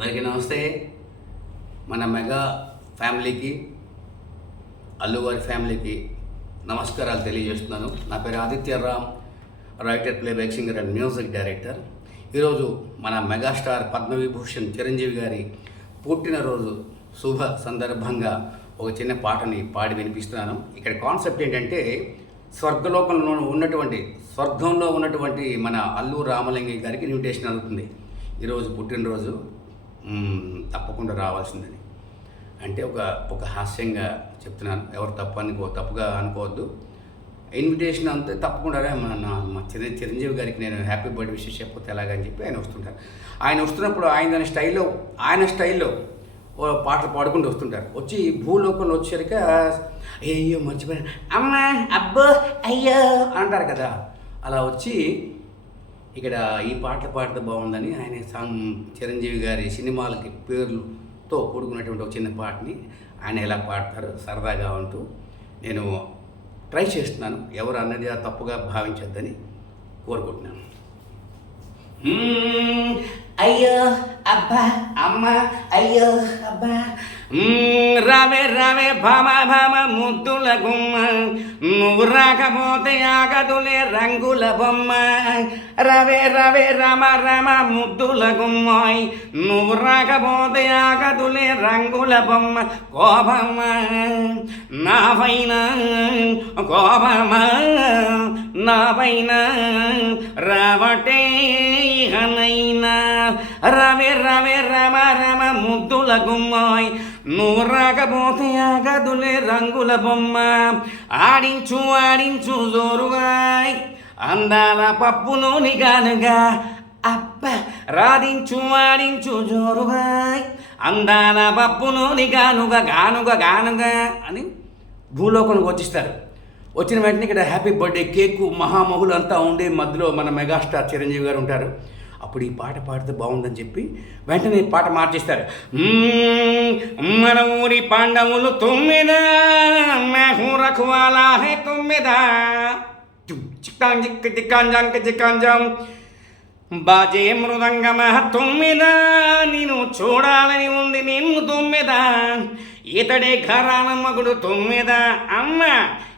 అందరికీ నమస్తే. మన మెగా ఫ్యామిలీకి, అల్లు గారి ఫ్యామిలీకి నమస్కారాలు తెలియజేస్తున్నాను. నా పేరు Aditya Ram, writer, playback singer and music director. ఈరోజు మన మెగాస్టార్ పద్మవిభూషణ్ చిరంజీవి గారి పుట్టినరోజు శుభ సందర్భంగా ఒక చిన్న పాటని పాడి వినిపిస్తున్నాను. ఇక్కడ కాన్సెప్ట్ ఏంటంటే, స్వర్గంలో ఉన్నటువంటి మన అల్లు రామలింగయ్య గారికి ఇన్విటేషన్ అవుతుంది. ఈరోజు పుట్టినరోజు, తప్పకుండా రావాల్సిందని. అంటే ఒక హాస్యంగా చెప్తున్నాను, ఎవరు తప్పుగా అనుకోవద్దు. ఇన్విటేషన్ అంతే తప్పకుండా మా చిరంజీవి గారికి నేను హ్యాపీ బర్త్డే విషయం చెప్పకపోతే ఎలాగని చెప్పి ఆయన వస్తుంటారు. ఆయన వస్తున్నప్పుడు ఆయన స్టైల్లో పాటలు పాడుకుంటూ వస్తుంటారు. వచ్చి భూలోకంలో వచ్చేసరికి అయ్యో మర్చిపోయాను, అమ్మ అబ్బో అయ్యో అంటారు కదా. అలా వచ్చి ఇక్కడ ఈ పాటలు పాడితే బాగుందని ఆయన చిరంజీవి గారి సినిమాలకి పేర్లతో కూడుకున్నటువంటి ఒక చిన్న పాటని ఆయన ఎలా పాడతారో సరదాగా ఉంటూ నేను ట్రై చేస్తున్నాను. ఎవరు అన్నది తప్పుగా భావించొద్దని కోరుకుంటున్నాను. అయ్యో అబ్బా అమ్మ అయ్యో అబ్బా, రావే రావే భామ ముద్దుల గుమ్మ, నువ్వు రాకపోతే ఆగదులే రంగుల బొమ్మ. రవే రవే రామ ముద్దుల గుమ్మాయ్, నువ్వు రాకపోతే ఆగదులే రంగుల బొమ్మ. కోపమ్మ నాపైన, కోపమ్మ నాపైన, రావటే ఇహనైనా. రవే రవే రామ ముద్దుల గుమ్మాయ్, నువ్వు రాకపోతే ఆగదులే రంగుల బొమ్మ. ఆడించు జోరుగాయ్, అందాల పప్పులోని గానుగా. అబ్బ ఆడించు జోరుగాయ్, అందాల పప్పులోని గానుగా అని భూలోకానికి వచ్చిస్తారు. వచ్చిన వెంటనే ఇక్కడ హ్యాపీ బర్త్డే కేకు మహామహులు అంతా ఉండే మధ్యలో మన మెగాస్టార్ చిరంజీవి గారు ఉంటారు. అప్పుడు ఈ పాట పాడితే బాగుందని చెప్పి వెంటనే పాట మార్చేస్తారు. మన ఊరి పాండవులు 9, రఖవాలా హే 9, చిక్కాంజం బాజే మృదంగమ 9, నేను చూడాలని ఉంది నిన్ను 9. ఇతడే ఘరాన మగుడు 9, అమ్మ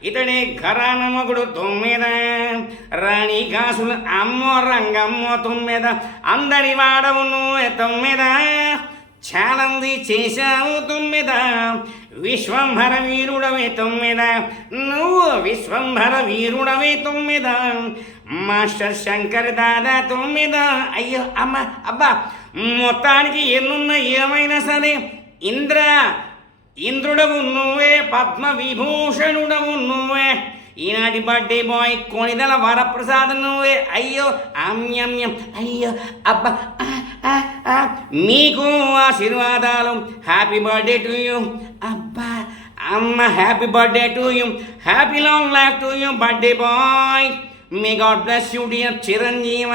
ఇతడే ఘరాన మగుడు 9. రాణి కాసులు అమ్మో రంగమ్మో 9, అందరి వాడవు నువ్వే 9. చాలంది చేశావు 9, విశ్వంభర వీరుడవే 9, నువ్వు విశ్వంభర వీరుడవే 9. మాస్టర్ శంకర్ దాదా 9. అయ్యో అమ్మ అబ్బా, మొత్తానికి ఎన్నున్నా ఏమైనా సరే ఇంద్రుడవు నువ్వే, పద్మ విభూషణుడవు నువ్వే, ఈనాటి బర్త్డే బాయ్ కొనిదల వరప్రసాద్ నువ్వే. అయ్యో అమ్యం అయ్యో అబ్బా, మీకు ఆశీర్వాదాలు. Happy birthday to you. అబ్బా అమ్మ happy birthday to you, happy long life to you birthday boy. May God bless you dear Chiranjeeva.